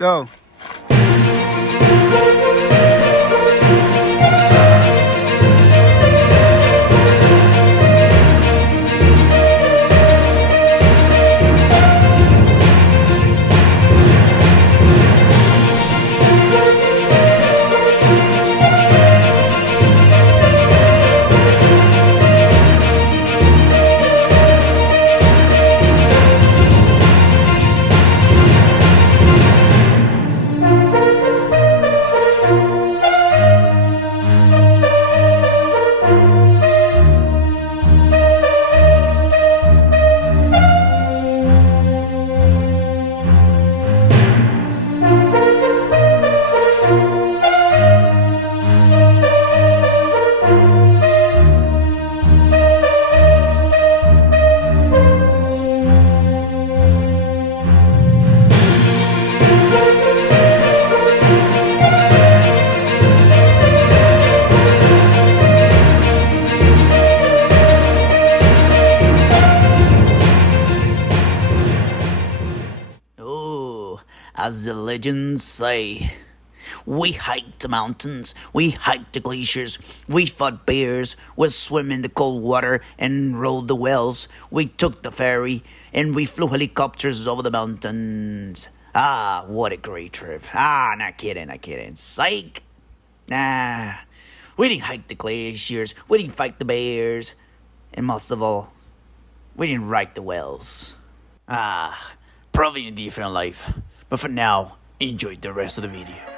Go. As the legends say, we hiked the mountains, we hiked the glaciers, we fought bears, we swam in the cold water and rode the wells, we took the ferry, and we flew helicopters over the mountains. Ah, what a great trip. Ah, not kidding. Psych! Nah, we didn't hike the glaciers, we didn't fight the bears, and most of all, we didn't ride the wells. Ah, probably in a different life. But for now, enjoy the rest of the video.